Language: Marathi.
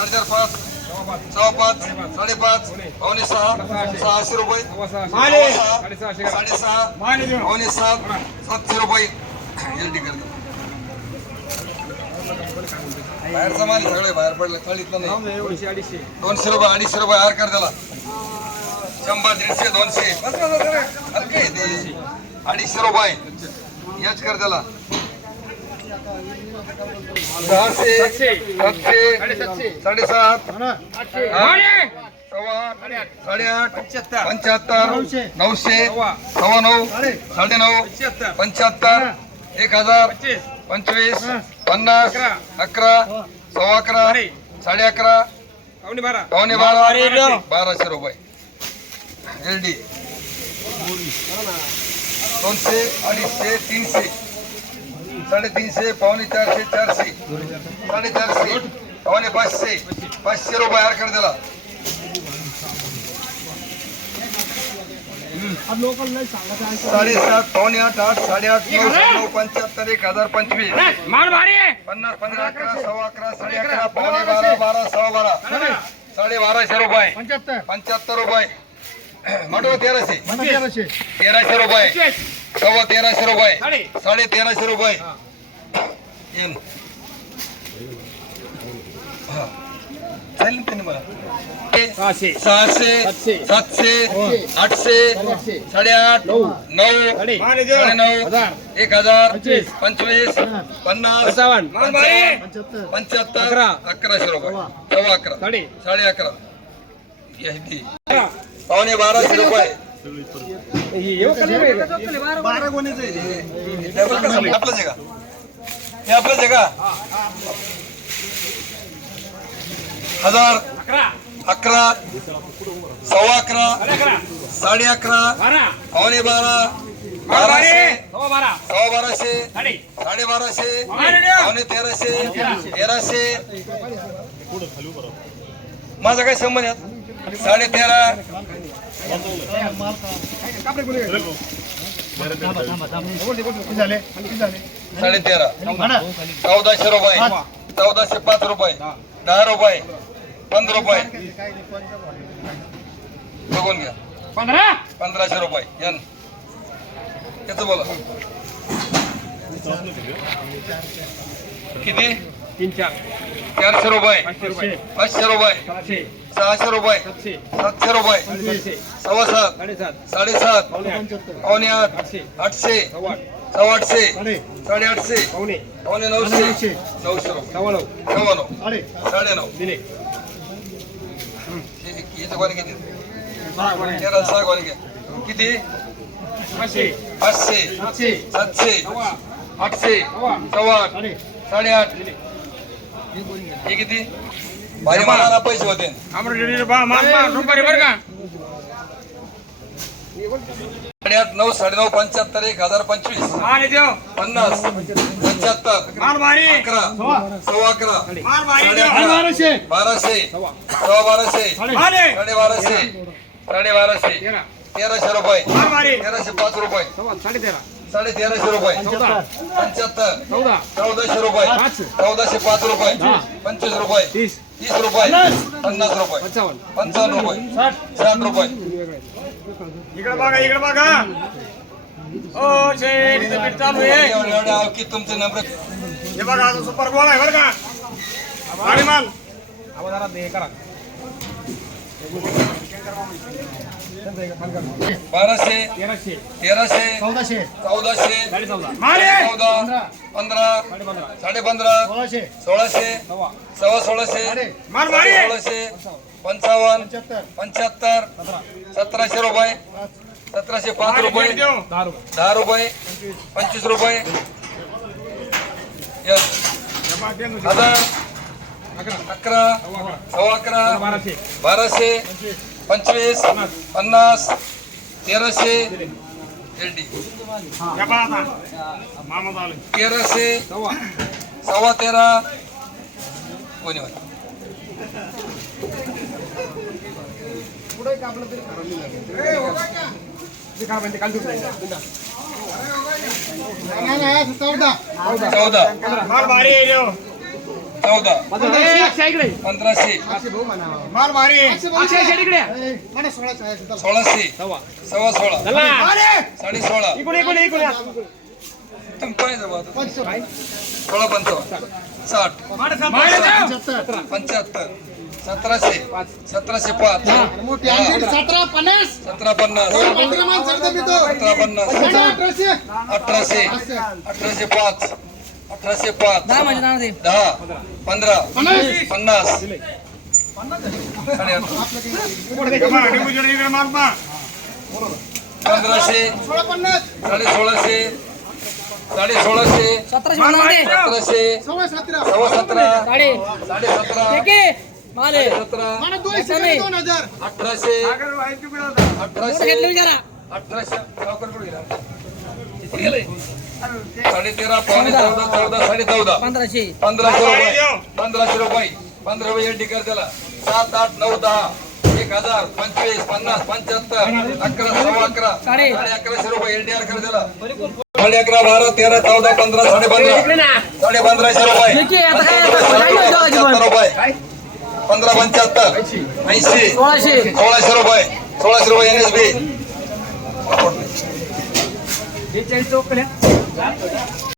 साडेचार पाच सहा पाच साडेपाच पावणे सहा सहाशे रुपये साडेसहा पावणे सात सातशे रुपये. बाहेरचा माल सगळे बाहेर पडले चाळीतलं नाही. दोनशे रुपये अडीचशे रुपये हार कर त्याला. शंभर दीडशे दोनशे? अडीचशे रुपये. याच कर त्याला. सहाशे सातशे. साडेसात सव्वा आठ, साडेआठ पंच्याहत्तर. नऊशे. सव्वा. नऊ साडे. नऊ पंच्याहत्तर. एक हजार पंचवीस. पन्नास अकरा. सव्वा अकरा साडे. अकरा. पावणे बारा. बाराशे रुपये. L D. दोनशे अडीचशे तीनशे. साडेतीनशे पावणे चारशे चारशे साडेचारशे पावणे पाचशे पाचशे रुपये हार कर त्याला साडेसात पावणे आठ आठ साडेआठ नऊ नऊ पंच्याहत्तर एक हजार पंचवीस पन्नास पंधरा अकरा सव्वा अकरा साडे अकरा पावणे बारा बारा सव्वा बारा साडे बाराशे रुपये पंच्याहत्तर रुपये म्हटलं तेराशे तेराशे रुपये सव्वा तेराशे रुपये. साडे. तेराशे रुपये. हा. चालेल त्यांनी मला? सहाशे. सातशे. आठशे साडेआठ नऊ. साडे. नऊ एक हजार पंचवीस. पन्नास. पंच्याहत्तर. अकराशे रुपये. सव्वा. अकरा. साडे. अकरा. हे. पावणे बाराशे रुपये. हे आपलंच आहे का हे आपलंच आहे का हजार अकरा सव्वा अकरा साडे अकरा पावणे बारा बारा सव्वा बाराशे साडे बाराशे पावणे तेराशे तेराशे माझा काय संबंध आहे? साडे तेरा साडे तेरा चौदाशे रुपये. चौदाशे पाच रुपये. दहा रुपये. पंधरा रुपये. बघून घ्या. पंधराशे रुपये. यान. याच बोला. किती? चारशे रुपये. पाचशे रुपये. सहाशे. रुपये. सातशे. रुपये. सव्वा सात साडेसात. पावणे आठ. आठशे. सव्वा आठशे साडेआठशे. पावणे. नऊशे. नऊशे रुपये. सव्वा नऊ. साडे. नऊ. याचं कोणी किती? तेरा सहा कोणी किती? पाचशे. सातशे. आठशे. सव्वा. आठ. साडेआठ. हे किती? मला पैसे होते. साडेआठ नऊ साडेनऊ पंच्याहत्तर एक हजार पंचवीस. पन्नास पंच्याहत्तर अकरा सव्वा अकरा साडे अकरा बाराशे सव्वा बाराशे साडे बाराशे साडे बाराशे तेराशे रुपये तेराशे पाच रुपये. साडे तेराशे रुपये. पंच्याहत्तर. चौदाशे रुपये. चौदाशे पाच रुपये. पंचवीस रुपये. तीस. रुपये. पन्नास. रुपये. पंचावन्न. रुपये. साठ. रुपये. इकडे बघा इकडे बघा. पीठ चालू आहे. अवकी तुमचे नंबर हे बघा सुपर गोळ आहे बरं का? आणि माल. बाराशे तेराशे. चौदाशे. माले चौदा पंधरा साडे पंधरा सोळाशे. सव्वा. सोळाशे सोळाशे पंचावन्न पंच्याहत्तर. सतराशे रुपये सतराशे पाच रुपये दहा रुपये. पंचवीस रुपये. हजार अकरा. सव्वा अकरा बाराशे. पंचवीस पन्नास तेराशे. तेराशे सव्वा. तेरा. कोणी म्हणे चौदा. माल भारी आहे देऊ चौदा. पंधराशे. सोळाशे. सव्वा. सोळा. साडे सोळा. सोळा. पंचावन्न. साठ. पंच्याहत्तर सतराशे. सतराशे पाच. सतरा पन्नास. सतरा पन्नास. सतरा पन्नास अठराशे. अठराशे पाच. अठराशे पाच. दहा पंधरा. पन्नास. साडेआठ. इकडे माल पा पंधराशे साडे सोळाशे साडे सोळाशे सतराशे. सव्वा सतरा. साडे. सतरा सतरा अठराशे. अठराशे. अठराशे. सावकार कुठे गेला? गेले? साडे तेरा पावणे चौदा. चौदा साडे चौदा पंधराशे. रुपये. पंधराशे रुपये. पंधरा रुपये एंटी कर त्याला. सात आठ नऊ दहा. एक हजार पंचवीस पन्नास पंच्याहत्तर अकरा सव्वा अकरा. साडे अकराशे रुपये एनडीआर कर त्याला. साडे अकरा बारा तेरा चौदा पंधरा साडे पंधरा. साडे पंधराशे रुपये. रुपये. पंधरा पंच्याहत्तर ऐंशी. सोळाशे. रुपये. सोळाशे रुपये एन एस बी बेचाळीस चौकड्या